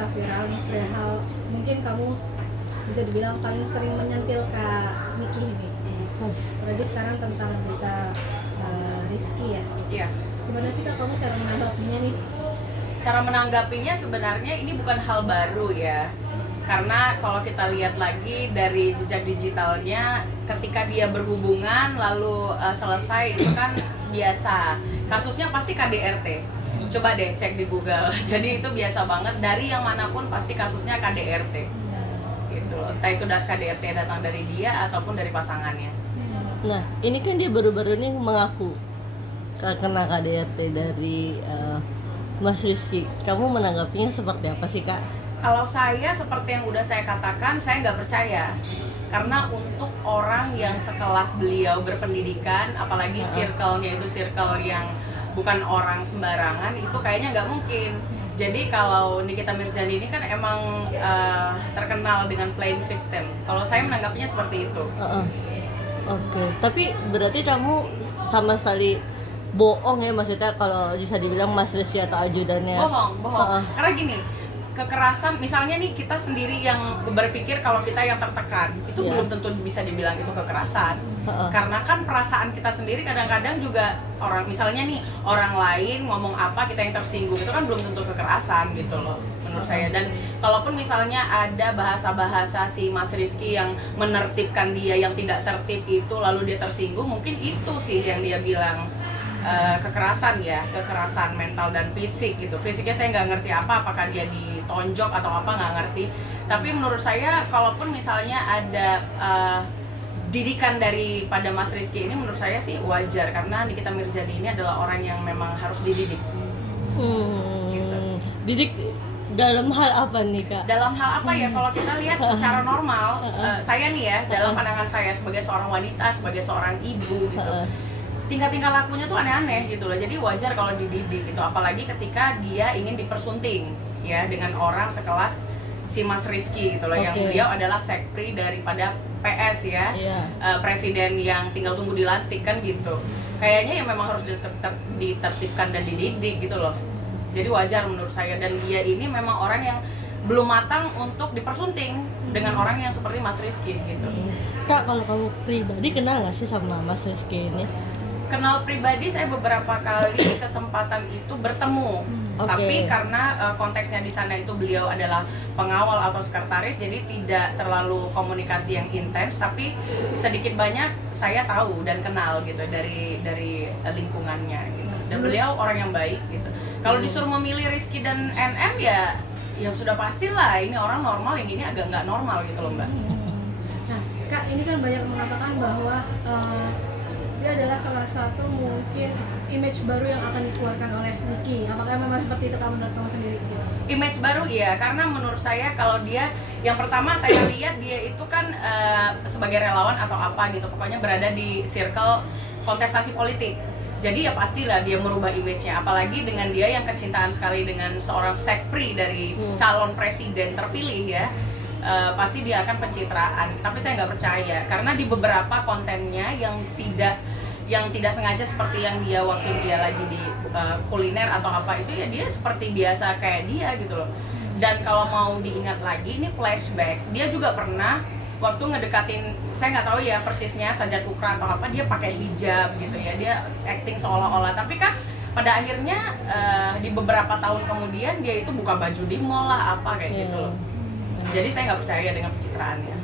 berita viral nih perihal mungkin kamu bisa dibilang paling sering menyentil Kak Niki ini. Berarti sekarang tentang berita Rizky ya. Iya. Gimana sih Kak kamu cara menanggapinya nih? Cara menanggapinya sebenarnya ini bukan hal baru ya. Karena kalau kita lihat lagi dari jejak digitalnya, ketika dia berhubungan lalu selesai itu kan biasa. Kasusnya pasti KDRT. Coba deh cek di Google. Jadi itu biasa banget, dari yang manapun pasti kasusnya KDRT. Gitu loh. Entah itu KDRT datang dari dia ataupun dari pasangannya. Nah, ini kan dia baru-baru ini mengaku kena KDRT dari Mas Rizky. Kamu menanggapinya seperti apa sih Kak? Kalau saya seperti yang udah saya katakan, saya nggak percaya. Karena untuk orang yang sekelas beliau berpendidikan, apalagi circle-nya itu circle yang bukan orang sembarangan, itu kayaknya nggak mungkin. Jadi kalau Nikita Mirzani ini kan emang terkenal dengan playing victim. Kalau saya menanggapinya seperti itu. Oke. Tapi berarti kamu sama sekali bohong ya, maksudnya kalau bisa dibilang Mas Rizky atau ajudannya? Bohong. Karena gini, kekerasan, misalnya nih kita sendiri yang berpikir kalau kita yang tertekan, itu belum tentu bisa dibilang itu kekerasan. Karena kan perasaan kita sendiri kadang-kadang juga orang, misalnya nih orang lain ngomong apa kita yang tersinggung, itu kan belum tentu kekerasan gitu loh menurut saya. Dan kalaupun misalnya ada bahasa-bahasa si Mas Rizky yang menertibkan dia yang tidak tertib itu lalu dia tersinggung, mungkin itu sih yang dia bilang kekerasan ya, kekerasan mental dan fisik gitu. Fisiknya saya nggak ngerti apakah dia ditonjok atau apa, nggak ngerti. Tapi menurut saya kalaupun misalnya ada didikan daripada Mas Rizky ini, menurut saya sih wajar, karena Nikita Mirzani ini adalah orang yang memang harus dididik. Gitu. Didik dalam hal apa nih Kak? Dalam hal apa ya, kalau kita lihat secara normal, saya nih ya, dalam pandangan saya sebagai seorang wanita, sebagai seorang ibu gitu, tingkah-tingkah lakunya tuh aneh-aneh gitu loh. Jadi wajar kalau dididik gitu, apalagi ketika dia ingin dipersunting ya dengan orang sekelas si Mas Rizky gitu loh, yang beliau adalah sekpri daripada PS ya, presiden yang tinggal tunggu dilantik kan gitu. Kayaknya yang memang harus ditertibkan dan dididik gitu loh. Jadi wajar menurut saya, dan dia ini memang orang yang belum matang untuk dipersunting dengan orang yang seperti Mas Rizky gitu. Kak, kalau kamu pribadi kenal nggak sih sama Mas Rizky ini? Kenal pribadi, saya beberapa kali kesempatan itu bertemu. Tapi karena konteksnya di sana itu beliau adalah pengawal atau sekretaris, jadi tidak terlalu komunikasi yang intens, tapi sedikit banyak saya tahu dan kenal gitu dari lingkungannya gitu. Dan beliau orang yang baik gitu. Kalau disuruh memilih Rizky dan NM ya sudah pastilah ini orang normal, yang ini agak nggak normal gitu loh Mbak. Nah Kak, ini kan banyak mengatakan bahwa dia adalah salah satu mungkin image baru yang akan dikeluarkan oleh Niki. Apakah memang seperti itu menurut kamu sendiri gitu? Image baru ya, karena menurut saya kalau dia, yang pertama saya lihat dia itu kan sebagai relawan atau apa gitu, pokoknya berada di circle kontestasi politik. Jadi ya pastilah dia merubah image-nya, apalagi dengan dia yang kecintaan sekali dengan seorang sekpri dari calon presiden terpilih ya. Pasti dia akan pencitraan, tapi saya nggak percaya, karena di beberapa kontennya yang tidak sengaja seperti yang dia waktu dia lagi di kuliner atau apa itu, ya dia seperti biasa kayak dia gitu loh. Dan kalau mau diingat lagi, ini flashback, dia juga pernah waktu ngedekatin, saya nggak tahu ya persisnya Sajat Ukra atau apa, dia pakai hijab gitu ya, dia acting seolah-olah, tapi kan pada akhirnya di beberapa tahun kemudian dia itu buka baju di mall lah apa kayak gitu loh. Jadi saya nggak percaya dengan pencitraannya.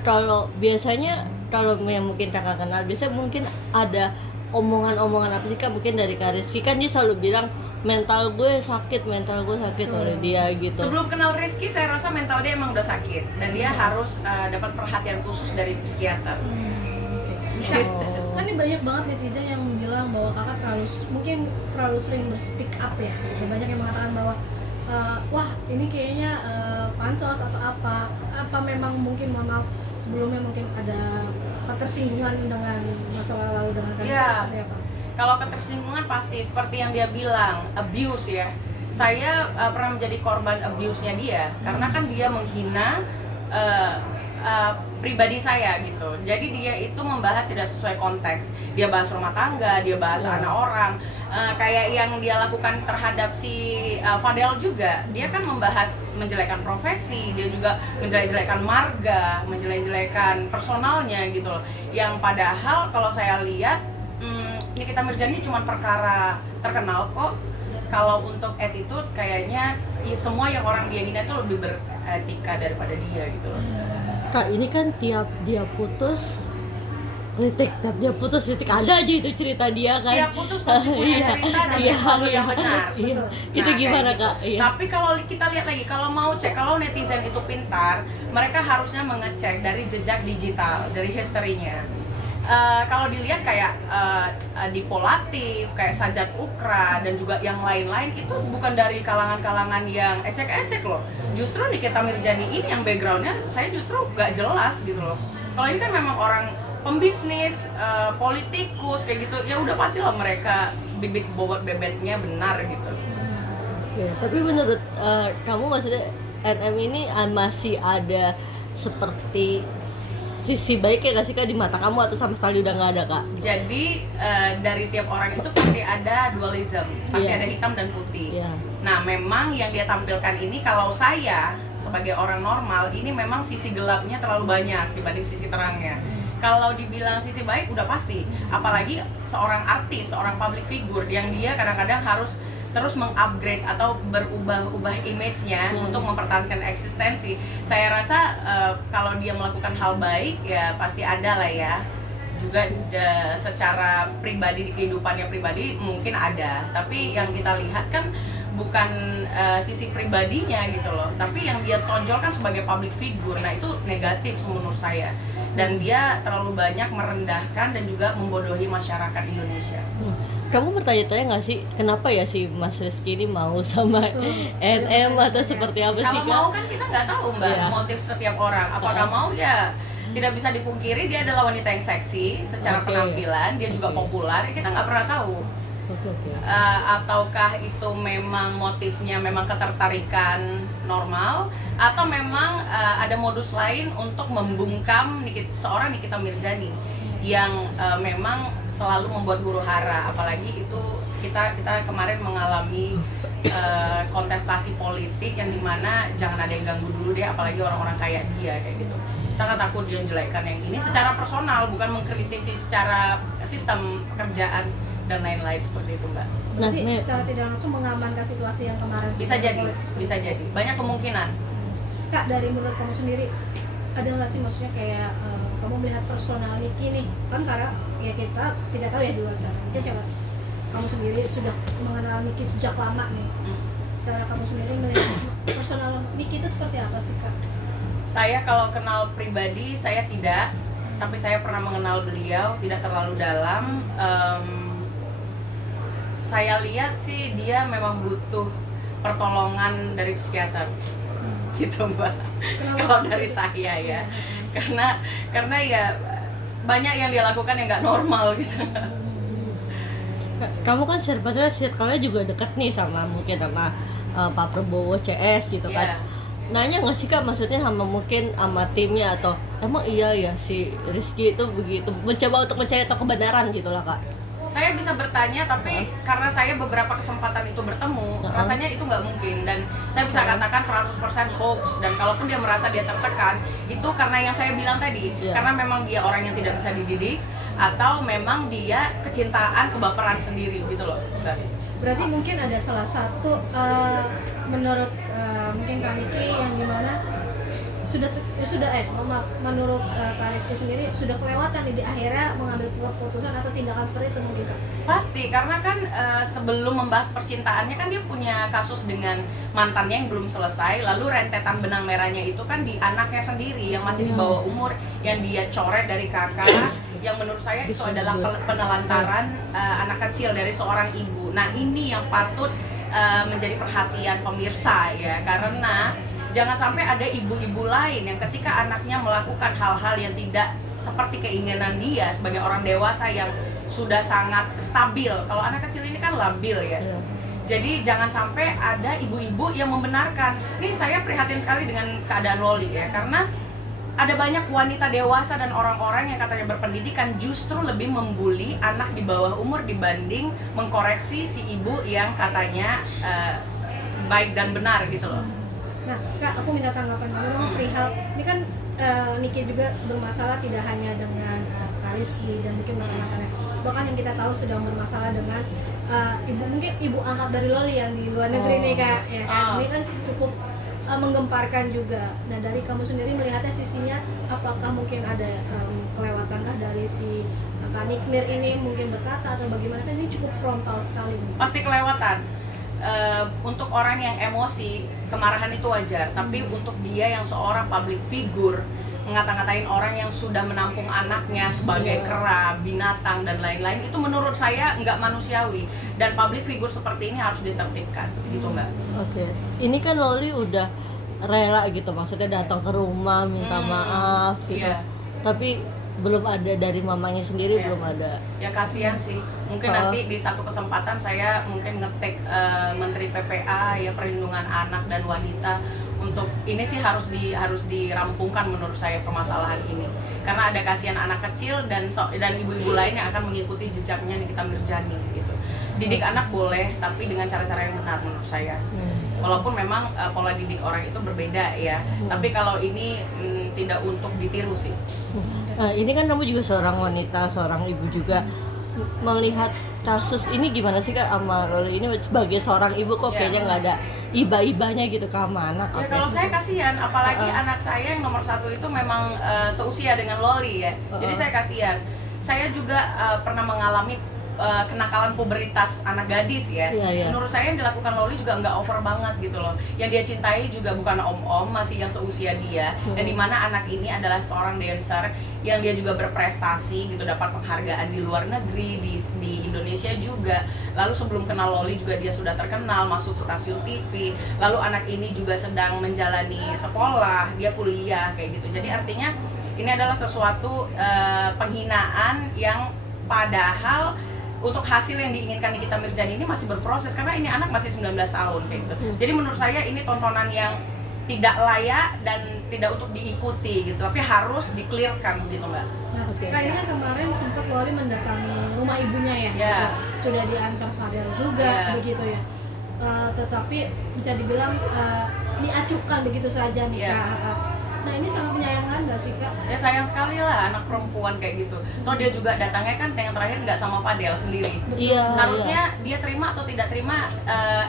Kalau biasanya, kalau yang mungkin kakak kenal, biasanya mungkin ada omongan-omongan apa sih Kak, mungkin dari Kak Rizky, kan dia selalu bilang mental gue sakit oleh dia gitu. Sebelum kenal Rizky, saya rasa mental dia emang udah sakit, dan dia harus dapat perhatian khusus dari psikiater. Kan ini banyak banget netizen yang bilang bahwa kakak terlalu sering berspeak up ya. Banyak yang mengatakan bahwa wah ini kayaknya pansos atau apa memang mungkin, mohon maaf sebelumnya mungkin ada ketersinggungan dengan masalah lalu dengan kalian seperti apa? Kalau ketersinggungan pasti seperti yang dia bilang, abuse ya. Saya pernah menjadi korban abuse-nya dia, karena kan dia menghina pribadi saya gitu. Jadi dia itu membahas tidak sesuai konteks. Dia bahas rumah tangga, dia bahas anak orang. Kayak yang dia lakukan terhadap si Fadel juga. Dia kan membahas menjelekkan profesi, dia juga menjelek-jelekan marga, menjelek-jelekan personalnya gitu loh. Yang padahal kalau saya lihat Nikita Mirzani cuma perkara terkenal kok. Kalau untuk attitude kayaknya ya semua yang orang dia hina itu lebih beretika daripada dia gitu loh. Kak, ini kan tiap dia putus kritik, ada aja itu cerita dia kan. Dia putus pasti punya Iya. cerita dan Iya, dia selalu yang iya. benar. Iya. Nah, Itu gimana kayak gitu. Kak? Iya. Tapi kalau kita lihat lagi, kalau mau cek, kalau netizen itu pintar, mereka harusnya mengecek dari jejak digital, dari historinya. Kalau dilihat kayak Dipolatif, kayak Sajat Ukra dan juga yang lain-lain itu bukan dari kalangan-kalangan yang ecek-ecek loh. Justru Nikita Mirzani ini yang backgroundnya saya justru gak jelas gitu loh. Kalau ini kan memang orang pembisnis, politikus kayak gitu, ya udah pastilah mereka bibit bobot bebetnya benar gitu. Oke, tapi menurut kamu maksudnya NM ini masih ada seperti sisi baiknya nggak sih Kak di mata kamu, atau sama sekali udah nggak ada Kak? Jadi dari tiap orang itu pasti ada dualism, pasti Iya. ada hitam dan putih. Iya. Nah memang yang dia tampilkan ini, kalau saya sebagai orang normal, ini memang sisi gelapnya terlalu banyak dibanding sisi terangnya. Kalau dibilang sisi baik udah pasti, apalagi seorang artis, seorang public figure yang dia kadang-kadang harus terus mengupgrade atau berubah-ubah image-nya untuk mempertahankan eksistensi. Saya rasa kalau dia melakukan hal baik ya pasti ada lah ya. Juga secara pribadi di kehidupannya pribadi mungkin ada, tapi yang kita lihat kan bukan sisi pribadinya gitu loh, tapi yang dia tonjolkan sebagai public figure. Nah itu negatif menurut saya, dan dia terlalu banyak merendahkan dan juga membodohi masyarakat Indonesia. Kamu bertanya-tanya nggak sih kenapa ya si Mas Rizky ini mau sama NM atau seperti apa sih Kalau Kak? mau kan kita nggak tahu Mbak, Iya. motif setiap orang. Apakah mau ya tidak bisa dipungkiri dia adalah wanita yang seksi secara Oke. penampilan, dia juga Oke. populer, ya kita nggak pernah tahu. Oke. Ataukah itu memang motifnya memang ketertarikan normal, atau memang ada modus lain untuk membungkam seorang Nikita Mirzani yang memang selalu membuat huru hara. Apalagi itu kita kemarin mengalami kontestasi politik yang dimana jangan ada yang ganggu dulu deh, apalagi orang-orang kayak dia kayak gitu. Kita nggak takut dia menjelekkan yang ini secara personal, bukan mengkritisi secara sistem pekerjaan dan lain-lain seperti itu Mbak. Berarti Nah, secara tidak langsung mengamankan situasi yang kemarin. Bisa secara jadi, politik seperti bisa itu. jadi. Banyak kemungkinan. Kak, dari menurut kamu sendiri ada nggak sih maksudnya kayak kamu melihat personal Niki nih, kan karena ya kita tidak tahu ya di luar sana. Ya siapa? Kamu sendiri sudah mengenal Niki sejak lama nih. Secara kamu sendiri melihat personal Niki itu seperti apa sih Kak? Saya kalau kenal pribadi saya tidak, tapi saya pernah mengenal beliau tidak terlalu dalam. Saya lihat sih dia memang butuh pertolongan dari psikiater, gitu Mbak. Kalau dari saya ya, karena ya banyak yang dia lakukan yang nggak normal gitu. Kamu kan circle-nya juga deket nih sama mungkin sama Pak Prabowo CS gitu Iya. kan. Nanya nggak sih Kak, maksudnya sama mungkin sama timnya, atau emang iya ya si Rizky itu begitu mencoba untuk mencari tahu kebenaran gitu lah Kak? Saya bisa bertanya, tapi karena saya beberapa kesempatan itu bertemu, rasanya itu nggak mungkin, dan saya bisa katakan 100% hoax. Dan kalaupun dia merasa dia tertekan, itu karena yang saya bilang tadi, Iya. karena memang dia orang yang tidak bisa dididik, atau memang dia kecintaan, kebaperan sendiri gitu loh Mbak. Berarti mungkin ada salah satu menurut mungkin Kak Niki yang dimana menurut Kak Rizky sendiri sudah kelewatan nih di akhirnya mengambil keputusan atau tindakan seperti itu mungkin Kak? Pasti, karena kan sebelum membahas percintaannya kan dia punya kasus dengan mantannya yang belum selesai, lalu rentetan benang merahnya itu kan di anaknya sendiri yang masih di bawah umur, yang dia coret dari kakak, yang menurut saya itu adalah penelantaran anak kecil dari seorang ibu. Nah ini yang patut menjadi perhatian pemirsa ya, karena jangan sampai ada ibu-ibu lain yang ketika anaknya melakukan hal-hal yang tidak seperti keinginan dia sebagai orang dewasa yang sudah sangat stabil. Kalau anak kecil ini kan labil ya. Jadi jangan sampai ada ibu-ibu yang membenarkan. Ini saya prihatin sekali dengan keadaan Loli ya, karena ada banyak wanita dewasa dan orang-orang yang katanya berpendidikan justru lebih membuli anak di bawah umur dibanding mengkoreksi si ibu yang katanya baik dan benar gitu loh. Nah, Kak, aku minta tanggapan kamu dong perihal ini kan Niki juga bermasalah tidak hanya dengan Kak Rizky dan mungkin mantan-mantannya, bahkan yang kita tahu sedang bermasalah dengan mungkin ibu angkat dari Loli yang di luar negeri nih Kak, ya kan? Ini kan cukup menggemparkan juga. Nah, dari kamu sendiri melihatnya sisinya, apakah mungkin ada kelewatankah dari si Kak Nikmir ini mungkin berkata atau bagaimana? Kan ini cukup frontal sekali nih. Pasti kelewatan. Untuk orang yang emosi, kemarahan itu wajar. Tapi untuk dia yang seorang public figure, ngata-ngatain orang yang sudah menampung anaknya sebagai kera, binatang, dan lain-lain, itu menurut saya nggak manusiawi. Dan public figure seperti ini harus ditertibkan, gitu Mbak. Oke. Ini kan Loli udah rela gitu, maksudnya datang ke rumah minta maaf gitu. Iya. Tapi belum ada dari mamanya sendiri, belum ada. Ya kasihan sih. Mungkin nanti di satu kesempatan saya mungkin ngetek Menteri PPA ya, perlindungan anak dan wanita, untuk ini sih harus dirampungkan menurut saya permasalahan ini. Karena ada kasihan anak kecil dan ibu-ibu lain yang akan mengikuti jejaknya Nikita Mirzani gitu. Didik anak boleh, tapi dengan cara-cara yang benar menurut saya. Walaupun memang pola didik orang itu berbeda ya. Tapi kalau ini tidak untuk ditiru sih. Nah, ini kan kamu juga seorang wanita, seorang ibu juga. Melihat kasus ini gimana sih Kak sama Loli ini sebagai seorang ibu, kok kayaknya nggak ada iba-ibanya gitu ke sama anak? Ya kalau saya kasihan, apalagi anak saya yang nomor 1 itu memang seusia dengan Loli ya. Jadi saya kasihan. Saya juga pernah mengalami kenakalan pubertas anak gadis ya. Menurut saya yang dilakukan Loli juga nggak over banget gitu loh. Yang dia cintai juga bukan om-om, masih yang seusia dia. Dan dimana anak ini adalah seorang dancer yang dia juga berprestasi gitu, dapat penghargaan di luar negeri, di Indonesia juga. Lalu sebelum kenal Loli juga dia sudah terkenal, masuk stasiun TV. Lalu anak ini juga sedang menjalani sekolah, dia kuliah kayak gitu. Jadi artinya ini adalah sesuatu penghinaan yang padahal untuk hasil yang diinginkan Nikita Mirzani ini masih berproses, karena ini anak masih 19 tahun kayak gitu. Jadi menurut saya ini tontonan yang tidak layak dan tidak untuk diikuti gitu, tapi harus di-clearkan gitu Mbak. Nah, kayaknya kan kemarin sempat Loli mendatangi rumah ibunya ya, gitu. Sudah diantar Fadel juga begitu ya. Tetapi bisa dibilang diacuhkan begitu saja nih Kak. Nah, ini sangat menyayangkan nggak sih Kak? Ya sayang sekali lah anak perempuan kayak gitu. Toh dia juga datangnya kan yang terakhir nggak sama Fadel sendiri. Harusnya dia terima atau tidak terima,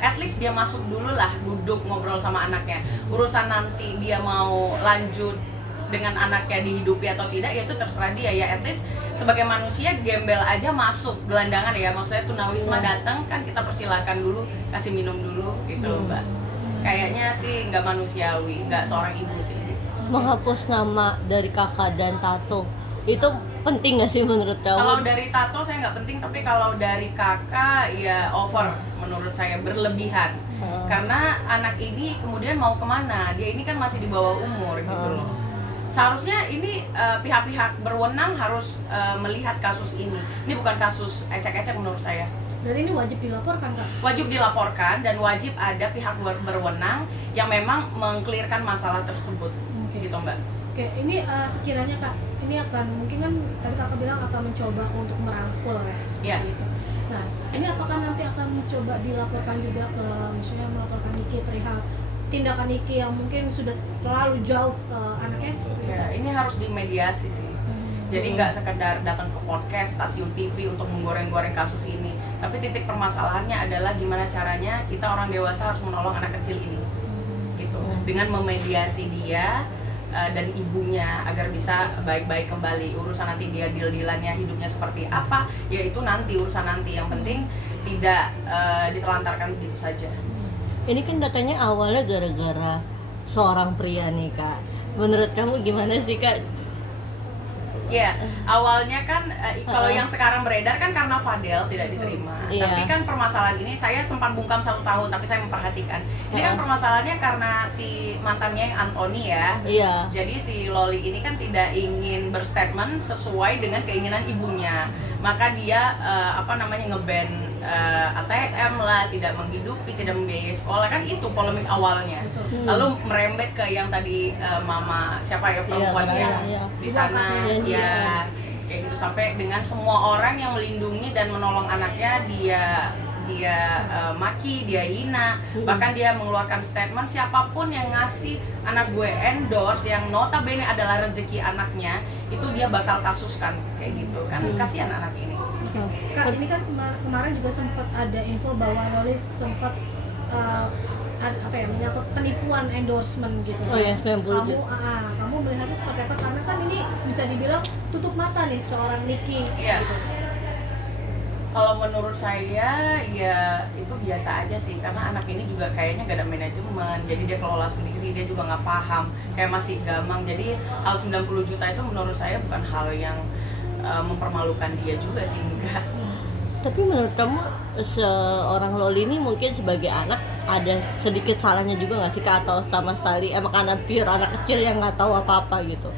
at least dia masuk dulu lah, duduk ngobrol sama anaknya. Urusan nanti dia mau lanjut dengan anaknya dihidupi atau tidak, ya itu terserah dia ya. At least sebagai manusia gembel aja masuk gelandangan ya. Maksudnya tunawisma datang kan kita persilakan dulu, kasih minum dulu gitu Mbak. Kayaknya sih nggak manusiawi, nggak seorang ibu sih. Menghapus nama dari kakak dan Tato itu penting nggak sih menurut kamu? Kalau dari Tato saya nggak penting, tapi kalau dari kakak ya over menurut saya, berlebihan. Karena anak ini kemudian mau kemana? Dia ini kan masih di bawah umur gitu loh. Seharusnya ini pihak-pihak berwenang harus melihat kasus ini. Ini bukan kasus ecek-ecek menurut saya. Berarti ini wajib dilaporkan Kak? Wajib dilaporkan dan wajib ada pihak berwenang yang memang mengklirkan masalah tersebut. Gitu Mbak. Oke, ini sekiranya Kak, ini akan mungkin kan tadi Kakak bilang akan mencoba untuk merangkul ya seperti itu. Nah, ini apakah nanti akan mencoba dilaporkan juga ke, misalnya melaporkan Niki perihal tindakan Niki yang mungkin sudah terlalu jauh ke anaknya? Ya, ini harus dimediasi sih. Jadi nggak sekedar datang ke podcast, stasiun TV untuk menggoreng-goreng kasus ini. Tapi titik permasalahannya adalah gimana caranya kita orang dewasa harus menolong anak kecil ini. Gitu. Dengan memediasi dia dan ibunya agar bisa baik-baik kembali. Urusan nanti dia deal-dealannya hidupnya seperti apa, yaitu nanti urusan nanti. Yang penting tidak ditelantarkan begitu saja. Ini kan datanya awalnya gara-gara seorang pria nih Kak. Menurut kamu gimana sih Kak? Ya, awalnya kan kalau yang sekarang beredar kan karena Fadel tidak diterima. Tapi kan permasalahan ini saya sempat bungkam 1 tahun, tapi saya memperhatikan. Ini kan permasalahannya karena si mantannya yang Anthony ya. Jadi si Loli ini kan tidak ingin berstatement sesuai dengan keinginan ibunya. Maka dia nge-ban ATM lah, tidak menghidupi, tidak membiayai sekolah, kan itu polemik awalnya. Betul. Lalu merembet ke yang tadi mama siapa ya perempuan Iya, yang iya. di sana Iya. ya kayak gitu, sampai dengan semua orang yang melindungi dan menolong anaknya dia maki, dia hina, bahkan dia mengeluarkan statement siapapun yang ngasih anak gue endorse yang notabene adalah rezeki anaknya itu dia bakal kasuskan kayak gitu kan. Kasihan anak ini. Kak, ini kan kemarin juga sempat ada info bahwa Loli sempat menyangkut penipuan endorsement gitu. Oh ya, 90 kamu juta. kamu melihatnya seperti apa? Karena kan ini bisa dibilang tutup mata nih seorang Niki. Iya. Gitu. Kalau menurut saya ya itu biasa aja sih, karena anak ini juga kayaknya gak ada manajemen, jadi dia kelola sendiri, dia juga nggak paham, kayak masih gamang. Jadi hal 90 juta itu menurut saya bukan hal yang mempermalukan dia juga sih, enggak. Tapi menurut kamu seorang Loli ini mungkin sebagai anak ada sedikit salahnya juga nggak sih Kak? Atau sama sekali emang anak kecil yang nggak tahu apa-apa gitu?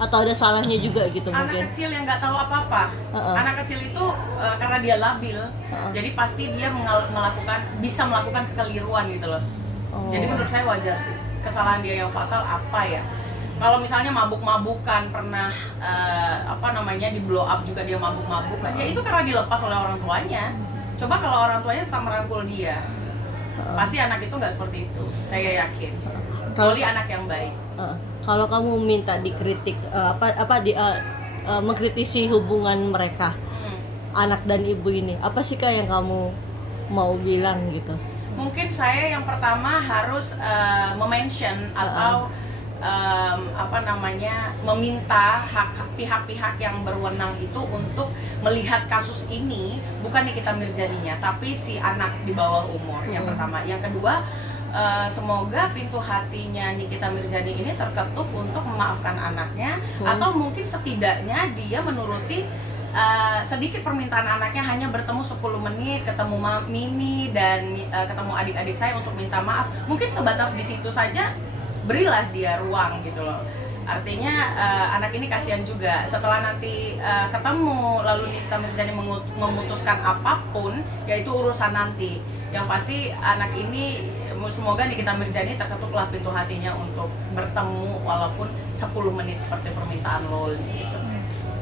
Atau ada salahnya juga gitu mungkin? Anak kecil yang nggak tahu apa-apa. Anak kecil itu karena dia labil, jadi pasti dia bisa melakukan kekeliruan gitu loh. Oh. Jadi menurut saya wajar sih. Kesalahan dia yang fatal apa ya? Kalau misalnya mabuk-mabukan, pernah di blow up juga dia mabuk-mabukan, ya itu karena dilepas oleh orang tuanya. Coba kalau orang tuanya tetap merangkul dia, pasti anak itu nggak seperti itu. Saya yakin. Loli anak yang baik. Kalau kamu minta dikritik mengkritisi hubungan mereka anak dan ibu ini, apa sih Kak yang kamu mau bilang gitu? Mungkin saya yang pertama harus mention atau meminta pihak-pihak yang berwenang itu untuk melihat kasus ini, bukan Nikita Mirzaninya, tapi si anak di bawah umur. Yang pertama, yang kedua, semoga pintu hatinya Nikita Mirzani ini terketuk untuk memaafkan anaknya, atau mungkin setidaknya dia menuruti sedikit permintaan anaknya, hanya bertemu 10 menit, ketemu Mimi dan ketemu adik-adik saya untuk minta maaf. Mungkin sebatas di situ saja, berilah dia ruang gitu loh. Artinya anak ini kasihan juga. Setelah nanti ketemu lalu Nikita Mirzani memutuskan apapun, yaitu urusan nanti. Yang pasti anak ini semoga Nikita Mirzani terketuklah pintu hatinya untuk bertemu walaupun 10 menit seperti permintaan Loli gitu.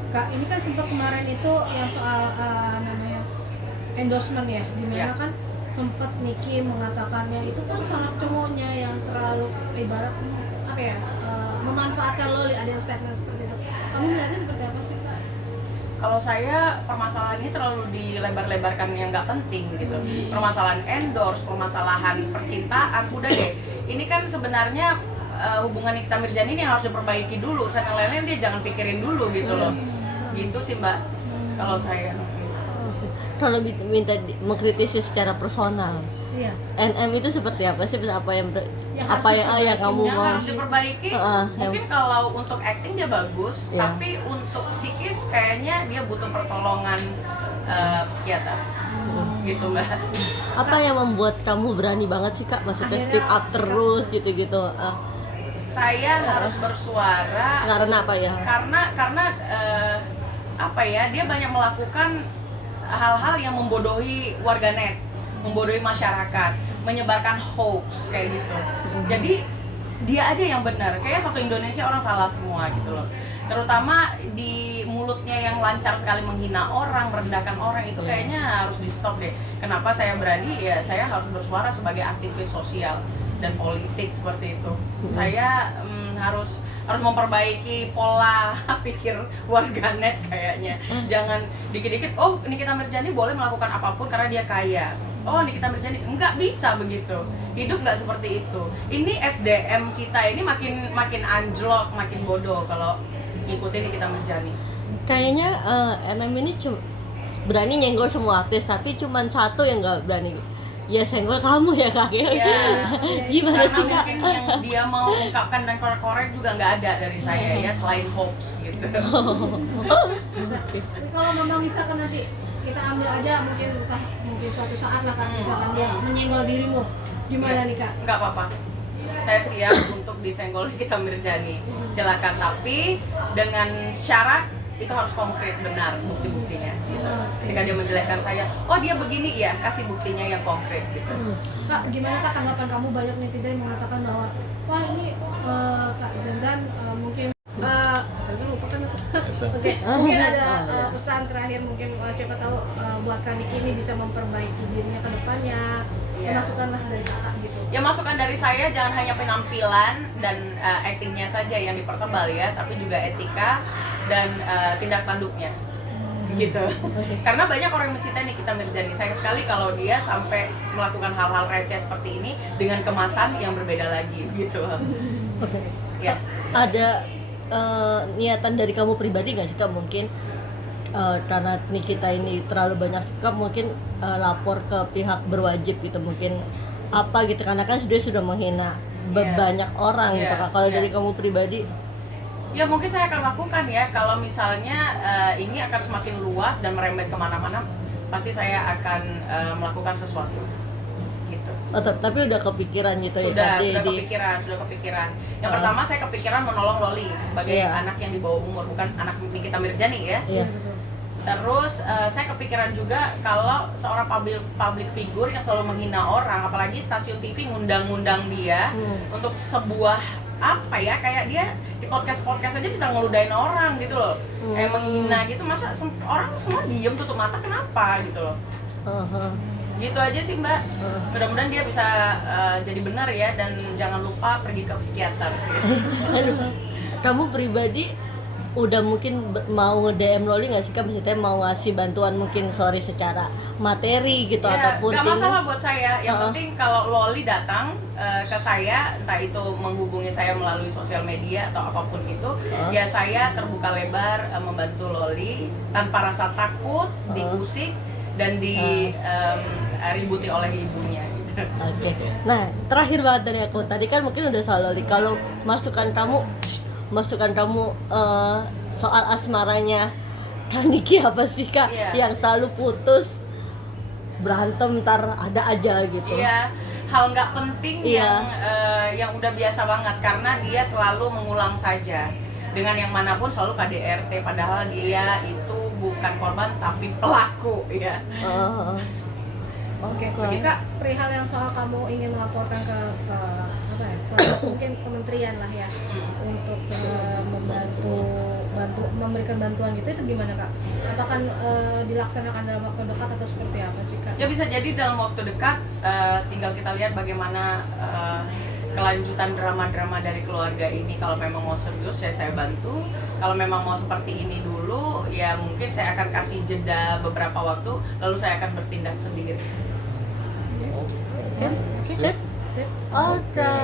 Kak, ini kan sempat kemarin itu yang soal endorsement ya, dimana kan sempat Niki mengatakannya itu kan salah cowoknya yang terlalu ibarat memanfaatkan Loli, ada yang statement seperti itu. Kamu melihatnya seperti apa sih Kak? Kalau saya permasalahan ini terlalu dilebar-lebarkan yang nggak penting gitu. Permasalahan endorse, permasalahan percintaan, udah deh. Ini kan sebenarnya hubungan Nikita Mirzani ini yang harus diperbaiki dulu. Urusan yang lain-lain dia jangan pikirin dulu gitu loh. Gitu sih Mbak. Kalau saya. Kalau minta mengkritisi secara personal, Iya. NM itu seperti apa sih? Apa yang kamu Yang mau? harus diperbaiki, mungkin kalau untuk acting dia bagus, tapi untuk psikis kayaknya dia butuh pertolongan psikiater. Gitu Mbak. Apa yang membuat kamu berani banget sih Kak? Maksudnya speak up terus gitu-gitu. Saya harus bersuara. Karena apa ya? Karena dia banyak melakukan hal-hal yang membodohi warganet, membodohi masyarakat, menyebarkan hoax kayak gitu. Jadi dia aja yang benar. Kayaknya satu Indonesia orang salah semua gitu loh. Terutama di mulutnya yang lancar sekali menghina orang, merendahkan orang, itu kayaknya harus di stop deh. Kenapa saya berani? Ya saya harus bersuara sebagai aktivis sosial dan politik seperti itu. Saya harus memperbaiki pola pikir warganet kayaknya. Jangan dikit-dikit, oh Nikita Mirzani boleh melakukan apapun karena dia kaya. Oh Nikita Mirzani, nggak bisa begitu. Hidup nggak seperti itu. Ini SDM kita ini makin anjlok, makin bodoh kalau ngikutin Nikita Mirzani. Kayaknya NM ini berani nyenggol semua artis, tapi cuman satu yang nggak berani. Ya senggol kamu ya Kak. Gimana sih Kak? Mungkin yang dia mau ungkapkan dan korek-korek juga nggak ada dari saya ya, selain hoax gitu. Kalau memang misalkan nanti kita ambil aja mungkin suatu saat lah Kak, misalkan dia menyenggol dirimu, gimana nih Kak? Nggak apa-apa. Saya siap untuk disenggol Nikita Mirzani. Silakan, tapi dengan syarat itu harus konkret, benar bukti-buktinya gitu. Ketika dia menjelekkan saya, oh dia begini ya, kasih buktinya yang konkret gitu. Kak, gimana Kak tanggapan kamu? Banyak netizen yang mengatakan bahwa wah ini Kak Zanzan mungkin tadi lupa kan aku. Oke, mungkin ada pesan terakhir mungkin siapa tahu buat Kak Niki ini bisa memperbaiki dirinya ke depannya. Iya. Masukkanlah dari Kakak gitu. Ya masukan dari saya, jangan hanya penampilan dan actingnya saja yang dipertebal ya, tapi juga etika dan tindak tanduknya gitu. Karena banyak orang yang mencintai Nikita Mirzani. Sayang sekali kalau dia sampai melakukan hal-hal receh seperti ini dengan kemasan yang berbeda lagi gitu. Oke. Ya. Ada niatan dari kamu pribadi nggak sih Kak, mungkin karena Nikita ini terlalu banyak suka, mungkin lapor ke pihak berwajib gitu, mungkin apa gitu, karena kan sudah menghina banyak orang gitu Kak. Kalau dari kamu pribadi? Ya mungkin saya akan lakukan ya, kalau misalnya ini akan semakin luas dan merembet kemana-mana, pasti saya akan melakukan sesuatu gitu. Oh, tapi udah kepikiran gitu Sudah ya tadi? sudah kepikiran. Yang pertama saya kepikiran menolong Loli sebagai Iya. anak yang di bawah umur, bukan anak Nikita Mirzani ya. Iya. Terus saya kepikiran juga kalau seorang public figure yang selalu menghina orang, apalagi stasiun TV ngundang-ngundang dia untuk sebuah apa ya, kayak dia di podcast aja bisa ngeludahin orang gitu loh, kayak menghina gitu, masa orang semua diem tutup mata, kenapa gitu loh. Gitu aja sih Mbak. Mudah-mudahan dia bisa jadi benar ya, dan jangan lupa pergi ke psikiater gitu. Aduh, kamu pribadi udah mungkin mau nge-DM Loli nggak sih Kak? Maksudnya mau ngasih bantuan mungkin secara materi gitu Ya, ataupun gak masalah buat saya. Yang penting kalau Loli datang ke saya, entah itu menghubungi saya melalui sosial media atau apapun itu, ya saya terbuka lebar membantu Loli tanpa rasa takut, diusik dan diributi oleh ibunya gitu. Oke. Nah, terakhir banget dari aku. Tadi kan mungkin udah soal Loli. Kalau masukan kamu soal asmaranya Kak Niki apa sih Kak? Iya. Yang selalu putus, berantem, ntar ada aja gitu. Iya, hal nggak penting Iya. yang udah biasa banget, karena dia selalu mengulang saja dengan yang manapun, selalu KDRT, padahal dia itu bukan korban tapi pelaku ya. Oke, jadi Kak, perihal yang soal kamu ingin melaporkan ke apa ya? Mungkin kementerian lah ya, untuk memberikan bantuan gitu, itu gimana Kak? Apakah dilaksanakan dalam waktu dekat atau seperti apa sih Kak? Ya bisa jadi dalam waktu dekat, tinggal kita lihat bagaimana kelanjutan drama-drama dari keluarga ini. Kalau memang mau serius ya saya bantu, kalau memang mau seperti ini dulu ya mungkin saya akan kasih jeda beberapa waktu, lalu saya akan bertindak sendiri. Oke. Sip. Sip. Oke.